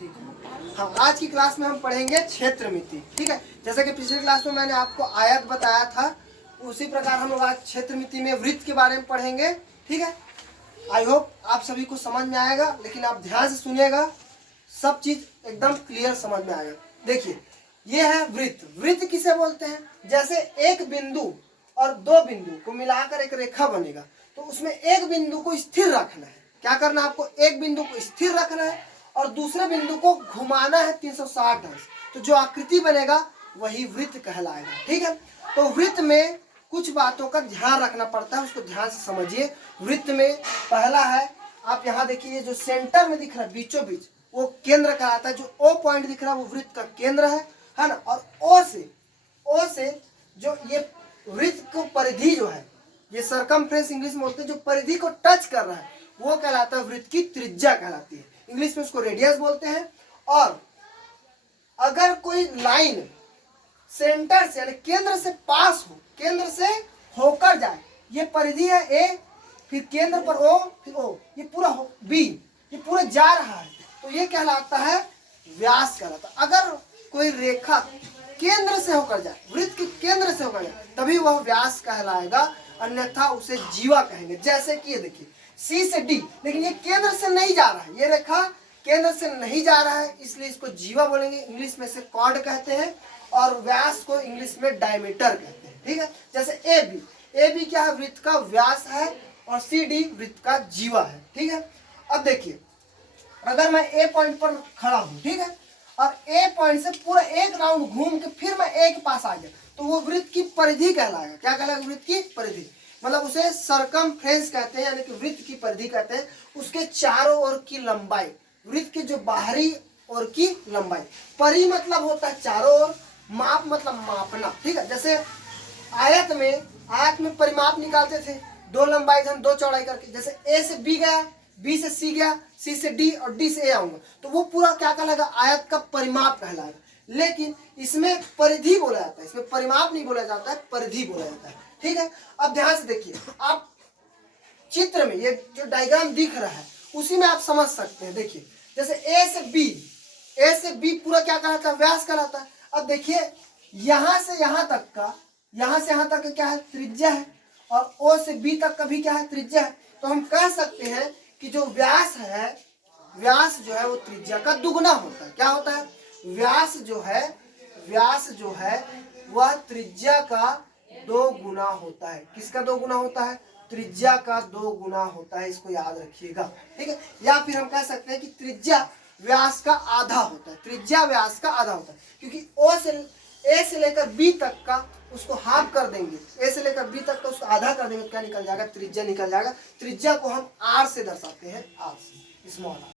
ठीक है। हाँ, आज की क्लास में हम पढ़ेंगे क्षेत्रमिति। ठीक है, जैसे कि पिछली क्लास में मैंने आपको आयत बताया था, उसी प्रकार हम लोग आज क्षेत्रमिति में वृत्त के बारे में पढ़ेंगे। ठीक है, आई होप आप सभी को समझ में आएगा, लेकिन आप ध्यान से सुनिएगा, सब चीज एकदम क्लियर समझ में आएगा। देखिए, ये है वृत्त। वृत्त किसे बोलते हैं? जैसे एक बिंदु और दो बिंदु को मिलाकर एक रेखा बनेगा, तो उसमें एक बिंदु को स्थिर रखना है। क्या करना है आपको? एक बिंदु को स्थिर रखना है और दूसरे बिंदु को घुमाना है 360 अंश। तो जो आकृति बनेगा वही वृत्त कहलाएगा। ठीक है, तो वृत्त में कुछ बातों का ध्यान रखना पड़ता है, उसको ध्यान से समझिए। वृत्त में पहला है, आप यहाँ देखिए, जो सेंटर में दिख रहा है बीचों बीच, वो केंद्र कहलाता है। जो ओ पॉइंट दिख रहा है वो वृत्त का केंद्र है ना। और ओ से जो ये वृत्त को परिधि जो है, ये सरकमफ्रेंस इंग्लिश में बोलते हैं, जो परिधि को टच कर रहा है वो कहलाता है वृत्त की त्रिज्या कहलाती है। इंग्लिश में उसको रेडियस बोलते हैं। और अगर कोई लाइन सेंटर से यानी केंद्र से पास हो, केंद्र से होकर जाए, ये परिधि है ए, फिर केंद्र पर ओ, फिर ओ, ये पूरा बी, ये पूरा जा रहा है, तो ये कहलाता है व्यास कहलाता है। अगर कोई रेखा केंद्र से होकर जाए, वृत्त के केंद्र से होकर जाए, तभी वह व्यास कहलाएगा, अन्यथा उसे जीवा कहेंगे। जैसे कि ये देखिए, सी से डी, लेकिन ये केंद्र से नहीं जा रहा है, ये रेखा केंद्र से नहीं जा रहा है, इसलिए इसको जीवा बोलेंगे। इंग्लिश में से कॉर्ड कहते हैं, और व्यास को इंग्लिश में डायमीटर कहते हैं। ठीक है, जैसे ए बी क्या है? वृत्त का व्यास है, और सी डी वृत्त का जीवा है। ठीक है, अब देखिए, अगर मैं ए पॉइंट पर खड़ा हूं, ठीक है, और ए पॉइंट से पूरा एक राउंड घूम के फिर मैं ए के पास आ गया, तो वो वृत्त की परिधि कहलाएगा। क्या कहलाएगा? वृत्त की परिधि, मतलब उसे सरकमफ्रेंस कहते हैं, यानी कि वृत्त की परिधि कहते हैं। उसके चारों ओर की लंबाई, वृत्त के जो बाहरी ओर की लंबाई। परि मतलब होता है चारों ओर, माप मतलब मापना। ठीक है, जैसे आयत में परिमाप निकालते थे, दो लंबाई हम दो चौड़ाई करके, जैसे ए से बी गया, बी से सी गया, सी से डी और डी से ए आऊंगा, तो वो पूरा क्या कहलाएगा? आयत का परिमाप कहलाएगा। लेकिन इसमें परिधि बोला जाता है, इसमें परिमाप नहीं बोला जाता है, परिधि बोला जाता है। ठीक है, अब ध्यान से देखिए, आप चित्र में ये जो डायग्राम दिख रहा है उसी में आप समझ सकते हैं। देखिए, जैसे ए से बी पूरा क्या कहलाता है? व्यास कहलाता है। अब देखिए, यहां से यहां तक का क्या है? त्रिज्या है। और ओ से बी तक का भी क्या है? त्रिज्या है। तो हम कह सकते हैं कि जो व्यास है, व्यास जो है वो त्रिज्या का दुगना होता है। क्या होता है? व्यास जो है वह त्रिज्या का 2 गुना होता है। किसका 2 गुना होता है? त्रिज्या का 2 गुना होता है, इसको याद रखिएगा। ठीक है, या फिर हम कह सकते हैं कि त्रिज्या व्यास का आधा होता है। त्रिज्या व्यास का आधा होता है, क्योंकि ए से लेकर बी तक का उसको हाफ कर देंगे, ए से लेकर बी तक का उसको आधा कर देंगे, तो क्या निकल जाएगा? त्रिज्या निकल जाएगा। त्रिज्या को हम आर से दर्शाते हैं, आर से, स्मॉल आर।